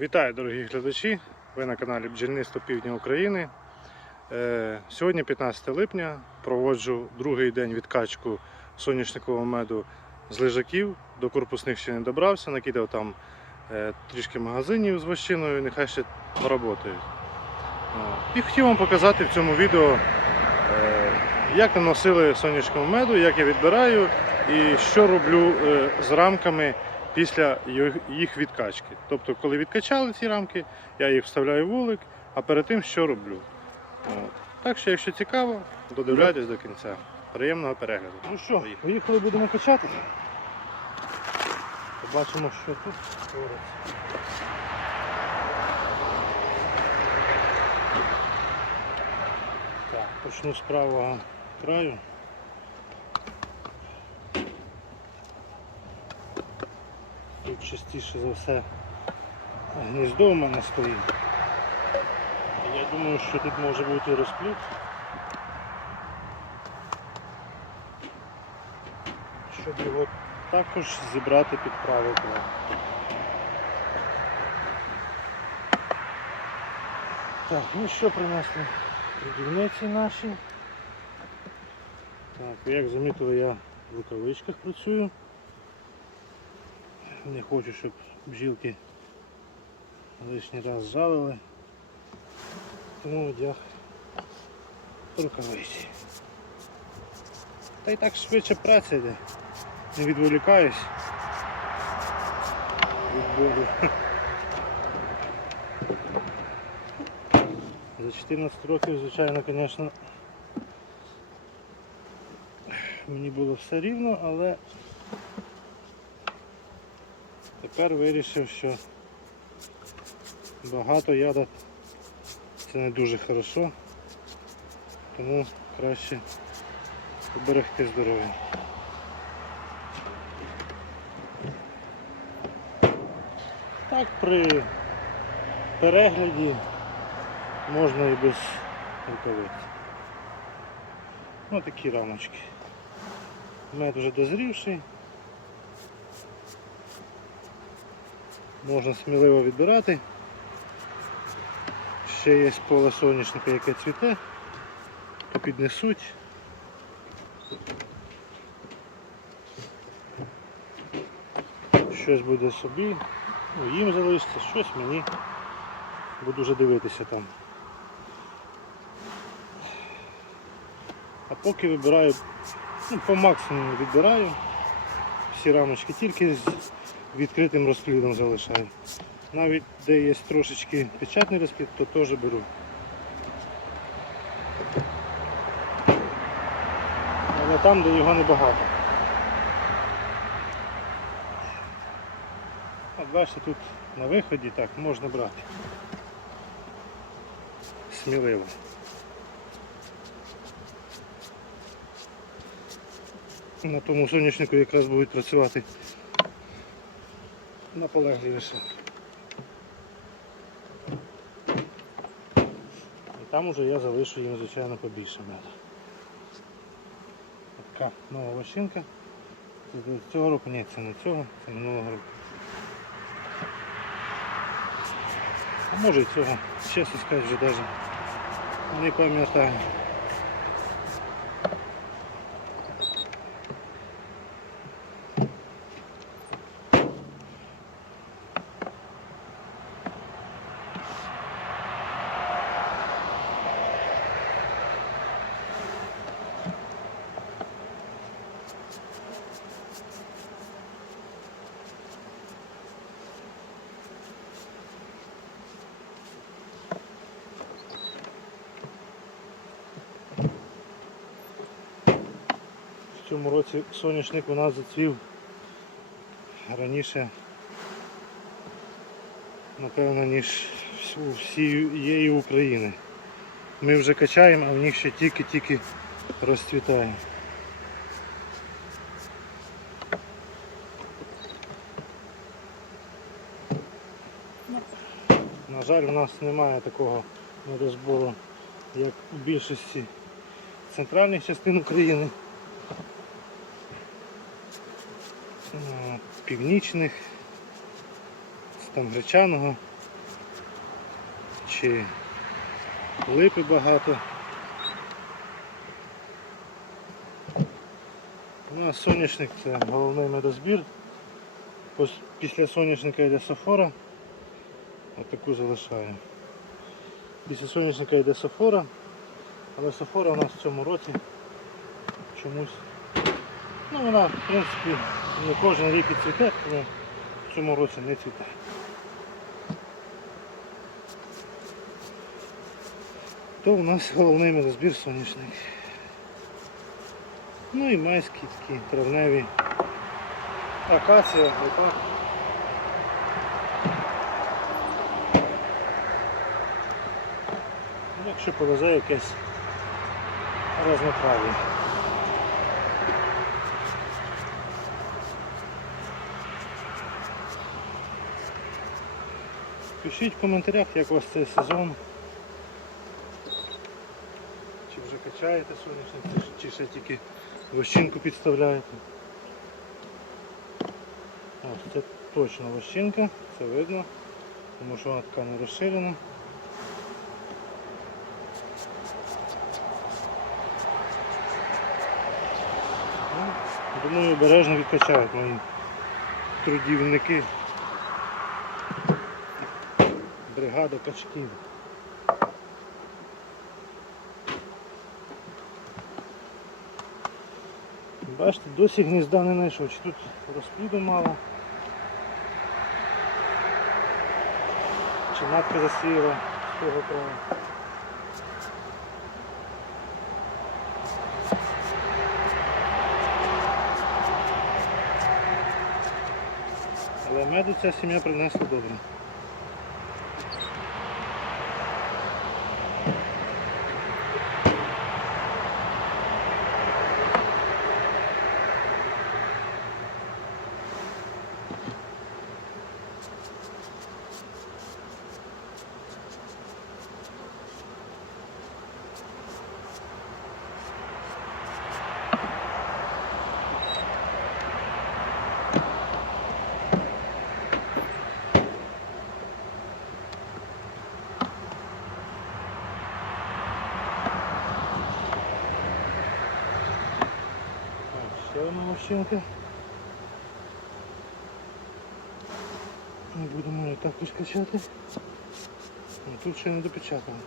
Вітаю, дорогі глядачі! Ви на каналі Бджільництво Півдня України. Е, Сьогодні 15 липня проводжу другий день відкачку соняшникового меду з лежаків. До корпусних ще не добрався, накидав там е, трішки магазинів з вощиною, нехай ще поработають. І хотів вам показати в цьому відео, е, як наносили соняшникового меду, як я відбираю і що роблю е, з рамками після їх- відкачки. Тобто, коли відкачали ці рамки, я їх вставляю в вулик, а перед тим що роблю. От. Так що, якщо цікаво, додивляйтесь до кінця. Приємного перегляду. Ну що, поїхали будемо качати. Побачимо, що тут твориться. Так, почну з правого краю. Частіше за все гніздо в мене стоїть. Я думаю, що тут може бути розплід. Щоб його також зібрати під правий край. Так, ну що принесли трудівниці наші. Так, як замітили, я в рукавичках працюю. Не хочу, щоб бджілки лишній раз жалили. Тому одяг рукавиці. Та й так швидше праця йде. Не відволікаюсь від болю. За 14 років, звичайно, звісно, мені було все рівно, але тепер вирішив, що багато яда це не дуже хорошо, тому краще поберегти здоров'я. Так при перегляді можна і без рукавиць. Ось такі рамочки. Мед вже дозрівший. Можна сміливо відбирати. Ще є поле соняшника, яке цвіте, то піднесуть. Щось буде собі, ну, їм залишиться, щось мені. Буду вже дивитися там. А поки вибираю, ну, по максимуму відбираю всі рамочки, тільки з відкритим розплідом залишаю. Навіть де є трошечки печатний розплід, то теж беру. Але там, де його небагато. От бачите, тут на виході так можна брати. Сміливо. На тому соняшнику якраз будуть працювати наполегливіше. І там уже я залишу їм, звичайно, побільше меду. Така нова з Цього року ні, це не цього, це минулого року. А може і цього, чесно сказати, вже навіть не пам'ятаю. В цьому році соняшник у нас зацвів раніше, напевно, ніж у всієї України. Ми вже качаємо, а в них ще тільки-тільки розцвітає. На жаль, у нас немає такого розбору, як у більшості центральних частин України. Північних, з там гречаного. ще липи багато. У нас соняшник це головний. Пос- Після соняшника йде софора. Отаку залишаю. Після соняшника йде софора, але софора у нас в цьому році чомусь. Ну вона в принципі не кожен рік і цвіте, тому в цьому році не цвіте. То у нас головний медозбір соняшник. Ну і майські такі травневі. Акація. Ну, Якщо повезе якесь різнотрав'я. Пишіть в коментарях, як у вас цей сезон. Чи вже качаєте соняшник, чи- чи ще тільки вощинку підставляєте. Ось це точно вощинка, це видно, тому що вона така не розширена. Ну, Думаю, обережно відкачають мої трудівники. Бригада качків. Бачите, досі гнізда не знайшов, чи тут розпліду мало. Чи матка засіяла з того краю. Але меду ця сім'я принесла добре. Мужчинка. Ми будемо так качати. Ну, Тут ще не допечатано.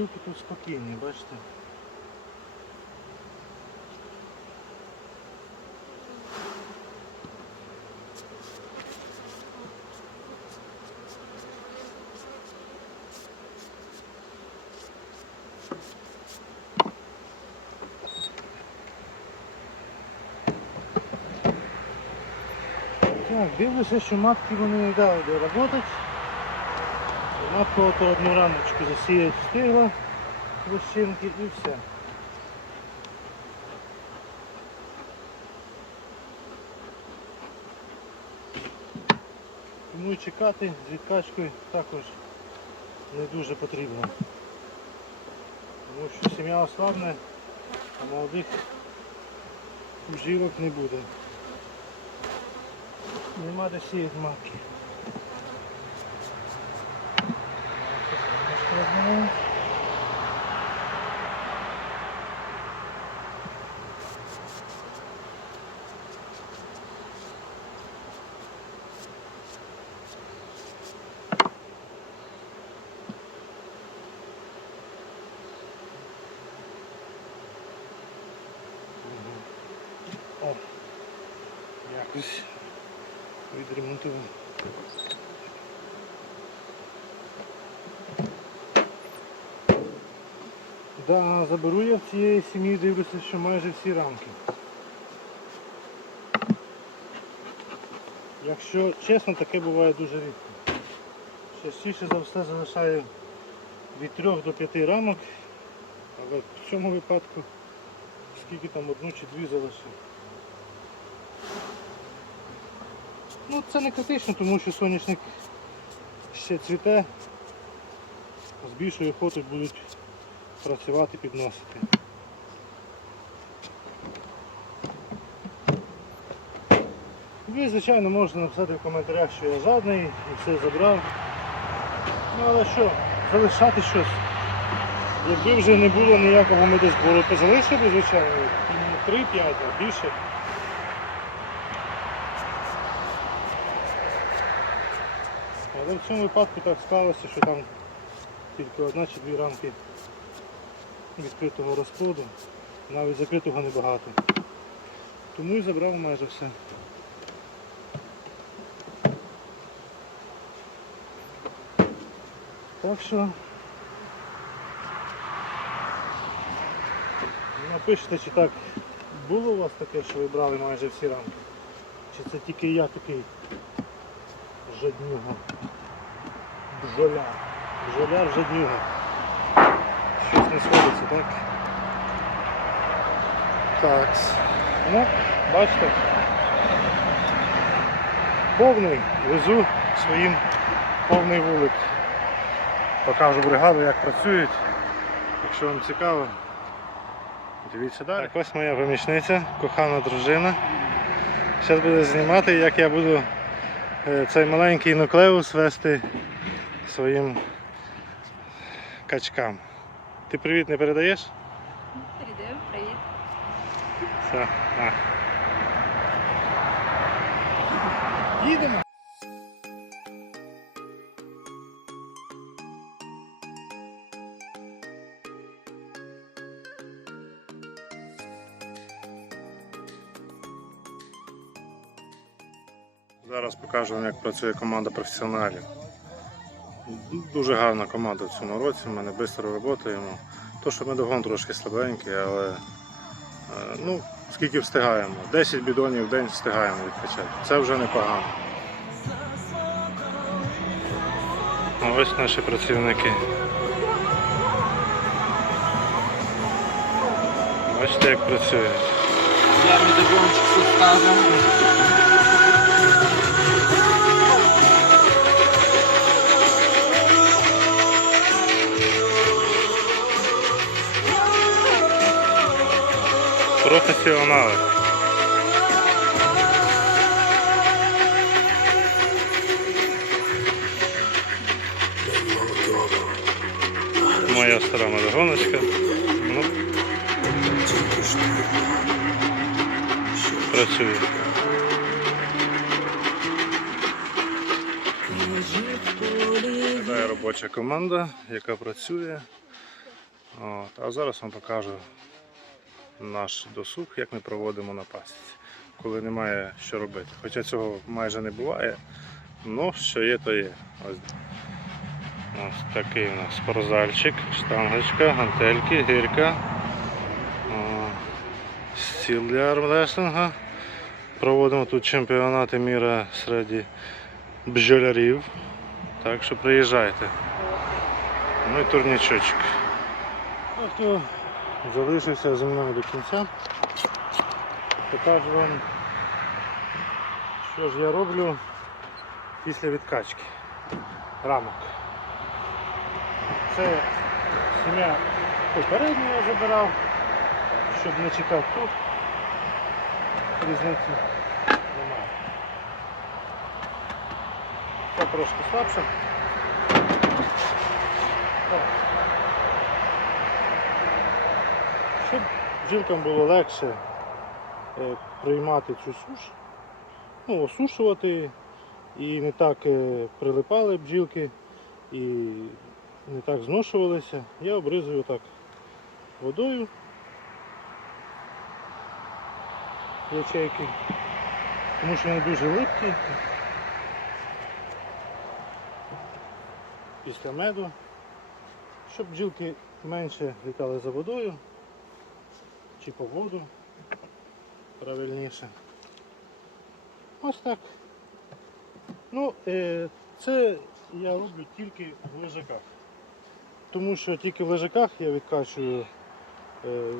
Ну, бджілки тут спокійні, бачите. Так, дивлюся, що матки вони не дали де працювати. Матка ото одну раночку засіяти встигла лощинки і все. Тому чекати з відкачкою також не дуже потрібно. Тому що сім'я ослабне, а молодих бджілок не буде. Нема де сіяти матки. Немножко разминулось. Мгм. О, якось відремонтував. Да, заберу я в цієї сім'ї, дивлюся, що майже всі рамки. Якщо чесно, таке буває дуже рідко. Частіше за все залишаю від 3 до 5 рамок, але в цьому випадку скільки там одну чи дві залишив. Ну це не критично, тому що соняшник ще цвіте, з більшою охотою будуть працювати, підносити. Ви, звичайно, можете написати в коментарях, що я жадний і все забрав. Ну але що, залишати щось. Якби вже не було ніякого медозбору, то залишив би, звичайно, 3-5, а більше. Але в цьому випадку так склалося, що там тільки одна чи дві рамки відкритого розплоду, навіть закритого небагато. Тому і забрав майже все. Так що напишіть, чи так було у вас таке, що ви брали майже всі рамки? Чи це тільки я такий жаднюга? Бжоляр. Бжоляр жаднюга. Щось не сходиться, так? Так. Ну, бачите. Повний, везу своїм повний вулик. Покажу бригаду, як працюють. Якщо вам цікаво, дивіться далі. Так, ось моя помічниця, кохана дружина. Зараз буде знімати, як я буду е, цей маленький нуклеус вести своїм качкам. Ти привіт не передаєш? Передаємо привіт. Все. На. Їдемо. Зараз покажу як працює команда професіоналів. Дуже гарна команда в цьому році, ми не швидко працюємо. То, що медогон трошки слабенький, але е, ну, скільки встигаємо. 10 бідонів в день встигаємо відкачати. Це вже непогано. Ось наші працівники. Бачите, як працюють. Я медогончик со Професіонали. Моя стара медогоночка. Ну, працює. Робоча команда, яка працює. От, а зараз вам покажу наш досуг, як ми проводимо на пасіці, коли немає що робити. Хоча цього майже не буває, але що є, то є. Ось, ось такий у нас спортзальчик, штангочка, гантельки, гірка, стіл для армреслинга. Проводимо тут чемпіонати міра серед бджолярів. Так що приїжджайте. Ну і турнічочок. Залишився зі мною до кінця, покажу вам, що ж я роблю після відкачки рамок. Це сім'я попередньо я забирав, щоб не чекав тут. Різниці немає. Це трошки слабше. Так. щоб бджілкам було легше е, приймати цю суш, ну, осушувати і не так е, прилипали бджілки і не так зношувалися, я обризую так водою ячейки, тому що вони дуже липкі. Після меду, щоб бджілки менше літали за водою чи по воду правильніше. Ось так. Ну, е, це я роблю тільки в лежаках. Тому що тільки в лежаках я відкачую е,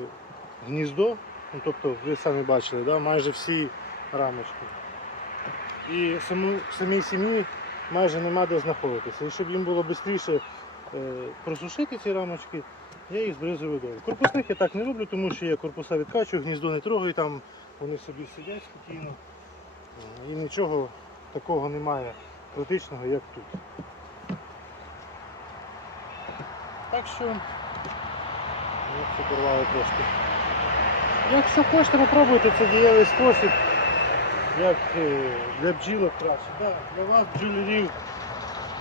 гніздо, ну, тобто ви самі бачили, да, майже всі рамочки. І саму, самій сім'ї майже нема де знаходитися. І щоб їм було швидше е, просушити ці рамочки, я їх збризую водою. Корпусних я так не роблю, тому що я корпуса відкачую, гніздо не трогаю, там вони собі сидять спокійно. Е, І нічого такого немає критичного, як тут. Так що це порвало трошки. Якщо хочете, попробуйте, це дієвий спосіб, як е, для бджілок краще. Да, для вас, бджолярів,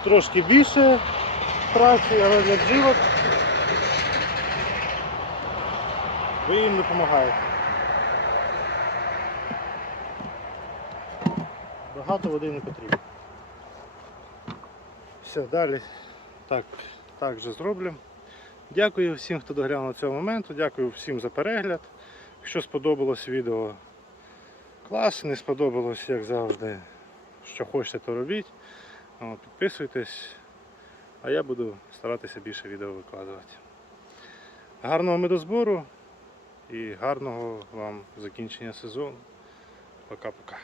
трошки більше праці, але для бджілок ви їм допомагаєте. Багато води не потрібно. Все, далі так, так же зроблю. Дякую всім, хто доглянув до цього моменту. Дякую всім за перегляд. Якщо сподобалось відео, клас, не сподобалось, як завжди, що хочете, то робіть. Підписуйтесь, а я буду старатися більше відео викладувати. Гарного медозбору і гарного вам закінчення сезону. Пока-пока.